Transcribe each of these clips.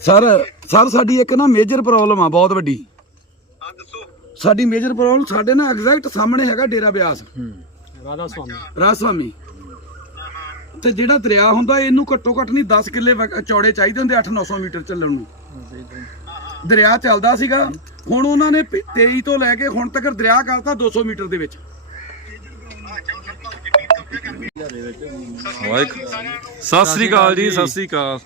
Sir sir ਸਾਡੀ ਇੱਕ ਨਾ ਮੇਜਰ ਪ੍ਰੋਬਲਮ ਆ ਬਹੁਤ ਵੱਡੀ ਹਾਂ ਦੱਸੋ ਸਾਡੀ ਮੇਜਰ ਪ੍ਰੋਬਲਮ ਸਾਡੇ ਨਾ ਐਗਜ਼ੈਕਟ ਸਾਹਮਣੇ ਹੈਗਾ ਡੇਰਾ ਬਿਆਸ ਰਾਧਾ ਸੁਆਮੀ ਰਾਜ ਸਵਾਮੀ ਤੇ ਜਿਹੜਾ ਦਰਿਆ ਹੁੰਦਾ ਇਹਨੂੰ ਘੱਟੋ ਘੱਟ ਨਹੀਂ 10 ਕਿੱਲੇ ਚੌੜੇ ਚਾਹੀਦੇ ਹੁੰਦੇ 8-900 ਮੀਟਰ ਚੱਲਣ ਨੂੰ ਦਰਿਆ ਚੱਲਦਾ ਸੀਗਾ ਹੁਣ ਉਹਨਾਂ ਨੇ ਪ- 23 ਤੋਂ ਲੈ ਕੇ ਹੁਣ ਤੱਕ ਦਰਿਆ ਕਰਤਾ 200 ਮੀਟਰ ਦੇ ਵਿੱਚ ਵਾਹਿਗੁਰੂ ਸਤਿ ਸ੍ਰੀ ਅਕਾਲ ਜੀ ਸਤਿ ਸ੍ਰੀ ਅਕਾਲ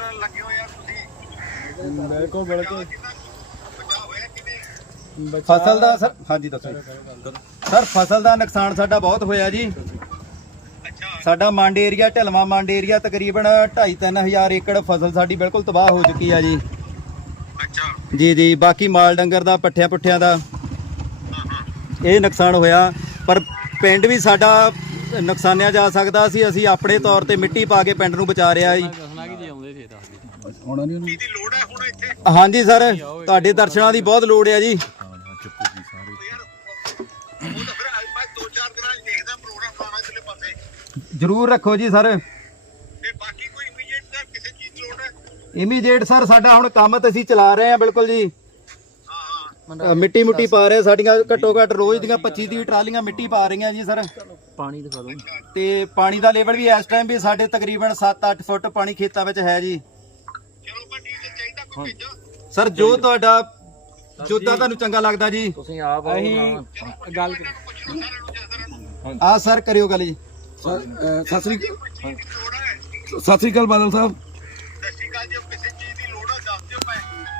ਹਿੰਮਤ ਨਾਲ ਲੱਗੇ ਹੋ ਯਾਰ ਤੁਸੀਂ? ਬਿਲਕੁਲ ਬਿਲਕੁਲ। ਬਚਾ ਹੋਇਆ ਕਿਵੇਂ? ਫਸਲ ਦਾ ਸਰ ਹਾਂਜੀ ਦੱਸੋ। ਸਰ ਫਸਲ ਦਾ ਨੁਕਸਾਨ ਸਾਡਾ ਬਹੁਤ ਹੋਇਆ ਜੀ। ਅੱਛਾ। ਸਾਡਾ ਮੰਡ ਏਰੀਆ ਢਲਵਾ ਮੰਡ ਏਰੀਆ ਤਕਰੀਬਨ 2.5-3000 ਏਕੜ ਫਸਲ ਸਾਡੀ ਬਿਲਕੁਲ ਤਬਾਹ ਹੋ ਚੁੱਕੀ ਆ ਜੀ। ਅੱਛਾ। ਜੀ ਜੀ। ਬਾਕੀ ਮਾਲ ਡੰਗਰ ਦਾ ਪੱਠਿਆਂ ਪੁੱਠਿਆਂ ਦਾ ਇਹ ਨੁਕਸਾਨ ਹੋਇਆ। ਪਰ ਪਿੰਡ ਵੀ ਸਾਡਾ ਨੁਕਸਾਨਿਆ ਜਾ ਸਕਦਾ ਸੀ। ਅਸੀਂ ਆਪਣੇ ਤੌਰ ਤੇ ਮਿੱਟੀ ਪਾ ਕੇ ਪਿੰਡ ਨੂੰ ਬਚਾ ਰਿਹਾ ਜੀ। ਸੀ ਦੱਸ ਦੇ ਹੁਣ ਨਹੀਂ ਕੀ ਦੀ ਲੋੜ ਹੈ ਹੁਣ ਇੱਥੇ? ਹਾਂਜੀ ਸਰ ਤੁਹਾਡੇ ਦਰਸ਼ਨਾਂ ਦੀ ਬਹੁਤ ਲੋੜ ਹੈ ਜੀ। ਉਹ ਯਾਰ ਉਹ ਤਾਂ ਫਿਰ ਅੱਜ ਮੈਂ ਦੋ ਚਾਰ ਦਿਨਾਂ 'ਚ ਦੇਖਦਾ ਪ੍ਰੋਗਰਾਮ ਬਣਾਉਣਾ ਇਸਲੇ ਪਾਸੇ ਜਰੂਰ ਰੱਖੋ ਜੀ ਸਰ। ਤੇ ਬਾਕੀ ਕੋਈ ਇਮੀਡੀਏਟ ਤਾਂ ਕਿਸੇ ਚੀਜ਼ ਦੀ ਲੋੜ ਹੈ? ਇਮੀਡੀਏਟ ਸਰ ਸਾਡਾ ਹੁਣ ਕੰਮ ਤੇ ਅਸੀਂ ਚਲਾ ਰਹੇ ਹਾਂ ਬਿਲਕੁਲ ਜੀ। ਹਾਂ ਹਾਂ। ਅ, ਮਿੱਟੀ ਮੁੱਟੀ ਪਾ ਰਹੇ ਸਾਡੀਆਂ ਘੱਟੋ ਘੱਟ ਰੋਜ਼ ਦੀਆਂ 25 ਦੀ ਟਰਾਲੀਆਂ ਮਿੱਟੀ ਪਾ ਰਹੀਆਂ ਜੀ ਸਰ। ਪਾਣੀ ਦਿਖਾ ਦਿਓ। ਤੇ ਪਾਣੀ ਦਾ ਲੈਵਲ ਵੀ ਇਸ ਟਾਈਮ ਵੀ ਸਾਡੇ ਤਕਰੀਬਨ 7-8 ਫੁੱਟ ਪਾਣੀ ਖੇਤਾਂ ਵਿੱਚ ਹੈ ਜੀ। ਸਰ ਜੋ ਤੁਹਾਡਾ ਜੋਤਾ ਤੁਹਾਨੂੰ ਚੰਗਾ ਲੱਗਦਾ ਜੀ। ਤੁਸੀਂ ਆਪ ਅਸੀਂ ਗੱਲ ਨੂੰ ਆ ਸਰ ਕਰਿਓ ਗੱਲ ਜੀ। ਅਹ, ਸਤਿ ਸ੍ਰੀ ਸਤਿ ਅਕਾਲ ਬਾਦਲ ਸਾਹਿਬ। ਦੱਸੀ ਗੱਲ ਜੇ ਕਿਸੇ ਚੀਜ਼ ਦੀ ਲੋੜ ਹੈ ਦੱਸ ਦਿਓ ਮੈਂ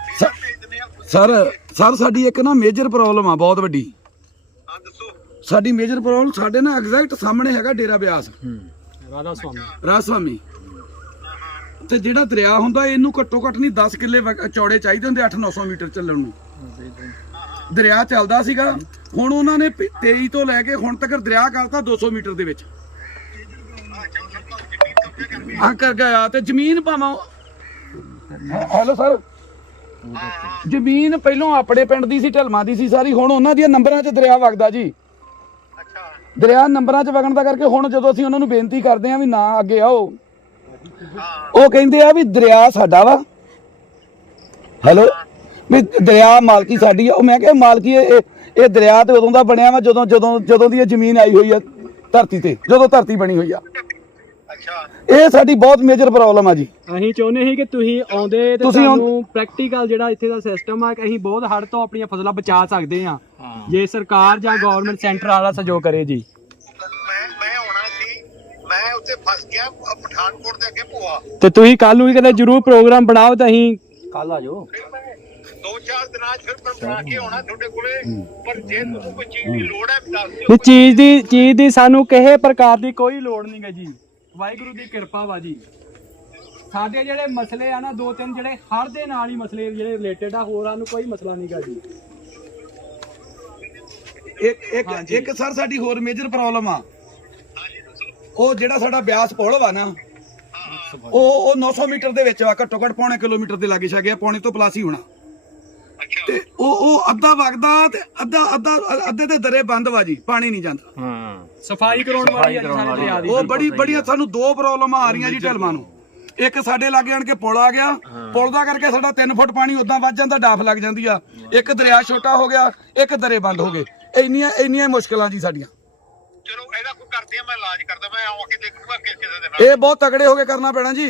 ਡੀਜ਼ਲ ਭੇਜ ਦਿੰਦੇ ਆ ਸਰ ਸਰ ਸਾਡੀ ਇੱਕ ਨਾ ਮੇਜਰ ਪ੍ਰੋਬਲਮ ਆ ਬਹੁਤ ਵੱਡੀ। ਸਾਡੀ ਮੇਜਰ ਪ੍ਰੋਬਲਮ ਸਾਡੇ ਨਾ ਐਗਜ਼ੈਕਟ ਸਾਹਮਣੇ ਹੈਗਾ ਡੇਰਾ ਬਿਆਸ। ਰਾਧਾ ਸੁਆਮੀ ਰਾਜ ਸਵਾਮੀ। ਤੇ ਜਿਹੜਾ ਦਰਿਆ ਹੁੰਦਾ ਇਹਨੂੰ ਘੱਟੋ ਘੱਟ ਨਹੀਂ 10 ਕਿੱਲੇ ਚੌੜੇ ਚਾਹੀਦੇ ਹੁੰਦੇ 8-900 ਮੀਟਰ ਚੱਲਣ ਨੂੰ। ਦਰਿਆ ਚੱਲਦਾ ਸੀਗਾ ਹੁਣ ਉਹਨਾਂ ਨੇ ਪ- 23 ਤੋਂ ਲੈ ਕੇ ਹੁਣ ਤੱਕ ਦਰਿਆ ਕਰਤਾ 200 ਮੀਟਰ ਦੇ ਵਿੱਚ। ਆ ਕਰ ਗਿਆ ਤੇ ਜ਼ਮੀਨ ਭਾਵਾਂ ਹੈਲੋ ਸਰ। ਜ਼ਮੀਨ ਪਹਿਲੋਂ ਆਪਣੇ ਪਿੰਡ ਦੀ ਸੀ ਢਲਮਾ ਦੀ ਸੀ ਸਾਰੀ ਹੁਣ ਉਹਨਾਂ ਦੀਆਂ ਨੰਬਰਾਂ 'ਚ ਦਰਿਆ ਵਗਦਾ ਜੀ। ਅੱਛਾ। ਦਰਿਆ ਨੰਬਰਾਂ 'ਚ ਵਗਣ ਦਾ ਕਰਕੇ ਹੁਣ ਜਦੋਂ ਅਸੀਂ ਉਹਨਾਂ ਨੂੰ ਬੇਨਤੀ ਕਰਦੇ ਆਂ ਵੀ ਨਾ ਅੱਗੇ ਆਓ। ਉਹ ਕਹਿੰਦੇ ਆ ਵੀ ਦਰਿਆ ਸਾਡਾ ਵਾ। ਹੈਲੋ ਵੀ ਦਰਿਆ ਮਾਲਕੀ ਸਾਡੀ ਆ। ਉਹ ਮੈਂ ਕਿਹਾ ਮਾਲਕੀ ਇਹ ਇਹ- ਦਰਿਆ ਤੇ ਉਦੋਂ ਦਾ ਬਣਿਆ ਵਾ ਜਦੋਂ ਜਦੋਂ ਜਦੋਂ ਦੀ ਇਹ ਜ਼ਮੀਨ ਆਈ ਹੋਈ ਆ ਧਰਤੀ ਤੇ ਜਦੋਂ ਧਰਤੀ ਬਣੀ ਹੋਈ ਆ। ਅੱਛਾ। ਇਹ ਸਾਡੀ ਬਹੁਤ ਮੇਜਰ ਪ੍ਰੋਬਲਮ ਆ ਜੀ। ਅਸੀਂ ਚਾਹੁੰਦੇ ਸੀ ਕਿ ਤੁਸੀਂ ਆਉਂਦੇ ਤੇ ਤੁਹਾਨੂੰ ਪ੍ਰੈਕਟੀਕਲ ਜਿਹੜਾ ਇੱਥੇ ਦਾ ਸਿਸਟਮ ਆ ਕਿ ਅਸੀਂ ਬਹੁਤ ਹੜ ਤੋਂ ਆਪਣੀਆਂ ਫਸਲਾਂ ਬਚਾ ਸਕਦੇ ਹਾਂ। ਜੇ ਸਰਕਾਰ ਜਾਂ ਗਵਰਨਮੈਂਟ ਸੈਂਟਰ ਵਾਲਾ ਸਹਿਯੋਗ ਕਰੇ ਜੀ। ਮੈਂ ਉੱਥੇ ਫਸ ਗਿਆ ਅ, ਪਠਾਨਕੋਟ ਦੇ ਅੱਗੇ ਭੂਆ। ਤੇ ਤੁਸੀਂ ਕੱਲ ਨੂੰ ਵੀ ਕਿਤੇ ਜਰੂਰ ਪ੍ਰੋਗਰਾਮ ਬਣਾਓ ਤਾਂ ਅਸੀਂ ਕੱਲ ਆ ਜਾਓ। ਫਿਰ ਮੈਂ ਦੋ ਚਾਰ ਦਿਨਾਂ 'ਚ ਫਿਰ ਮੈਂ ਬਣਾ ਕੇ ਆਉਣਾ ਤੁਹਾਡੇ ਕੋਲੇ ਪਰ ਜੇ ਤੁਹਾਨੂੰ ਕੋਈ ਚੀਜ਼ ਦੀ ਲੋੜ ਹੈ ਦੱਸ ਦਿਓ ਇਹ ਚੀਜ਼ ਦੀ ਚੀਜ਼ ਦੀ ਸਾਨੂੰ ਕਿਸੇ ਪ੍ਰਕਾਰ ਦੀ ਕੋਈ ਲੋੜ ਨਹੀਂ ਹੈ ਜੀ। ਵਾਹਿਗੁਰੂ ਦੀ ਕਿਰਪਾ ਵਾ ਜੀ। ਸਾਡੇ ਜਿਹੜੇ ਮਸਲੇ ਆ ਨਾ ਦੋ ਤਿੰਨ ਜਿਹੜੇ ਹੜ ਦੇ ਨਾਲ ਹੀ ਮਸਲੇ ਜਿਹੜੇ ਰਿਲੇਟਡ ਆ ਹੋਰਾਂ ਨੂੰ ਕੋਈ ਮਸਲਾ ਨਹੀਂਗਾ ਜੀ। ਇੱਕ ਇੱਕ ਇੱਕ ਸਰ ਸਾਡੀ ਹੋਰ ਮੇਜਰ ਪ੍ਰੋਬਲਮ ਆ। ਉਹ ਜਿਹੜਾ ਸਾਡਾ ਬਿਆਸ ਪੁਲ ਵਾ ਨਾ ਉਹ ਉਹ 900 ਮੀਟਰ ਦੇ ਵਿੱਚ ਵਾ ਘੱਟੋ ਘੱਟ ਪੌਣੇ ਕਿਲੋਮੀਟਰ ਦੇ ਲਾਗੇ ਛਾਗੇ ਆ ਪੌਣੇ ਤੋਂ ਪਲੱਸ ਹੀ ਹੋਣਾ। ਅੱਛਾ। ਤੇ ਉਹ ਉਹ ਅੱਧਾ ਵਗਦਾ ਤੇ ਅੱਧਾ ਅੱਧਾ ਅੱਧੇ ਤੇ ਦਰੇ ਬੰਦ ਵਾ ਜੀ ਪਾਣੀ ਨਹੀਂ ਜਾਂਦਾ। ਹਾਂ। ਸਫ਼ਾਈ ਕਰਾਉਣ ਵਾਲੀ ਆ ਜੀ ਸਾਡੇ ਦਰਿਆ ਦੀ ਉਹ ਬੜੀ ਬੜੀਆਂ ਸਾਨੂੰ ਦੋ ਪ੍ਰੋਬਲਮਾਂ ਆ ਰਹੀਆਂ ਜੀ ਢਲਮਾਂ ਨੂੰ ਇੱਕ ਸਾਡੇ ਲਾਗੇ ਆਣ ਕੇ ਪੁਲ ਆ ਗਿਆ। ਪੁਲ ਦਾ ਕਰਕੇ ਸਾਡਾ 3 ਫੁੱਟ ਪਾਣੀ ਉਦਾਂ ਵੱਜ ਜਾਂਦਾ ਡਾਫ ਲੱਗ ਜਾਂਦੀ ਆ। ਇੱਕ ਦਰਿਆ ਛੋਟਾ ਹੋ ਗਿਆ ਇੱਕ ਦਰੇ ਬੰਦ ਹੋ ਗਏ। ਇੰਨੀਆਂ ਇੰਨੀਆਂ ਹੀ ਮੁਸ਼ਕਲਾਂ ਜੀ ਸਾਡੀਆਂ। ਕਰਦੇ ਆ ਮੈਂ ਇਲਾਜ ਕਰਦਾ ਮੈਂ ਆ ਕੇ ਦੇਖੂਗਾ ਕਿ ਕਿਸੇ ਦੇ ਨਾਲ। ਇਹ ਬਹੁਤ ਤਗੜੇ ਹੋ ਕੇ ਕਰਨਾ ਪੈਣਾ ਜੀ।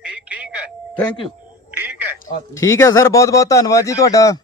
ਠੀਕ ਠੀਕ ਹੈ। ਥੈਂਕ ਯੂ ਠੀਕ ਹੈ। ਠੀਕ ਹੈ ਸਰ ਬਹੁਤ ਬਹੁਤ ਧੰਨਵਾਦ ਜੀ ਤੁਹਾਡਾ।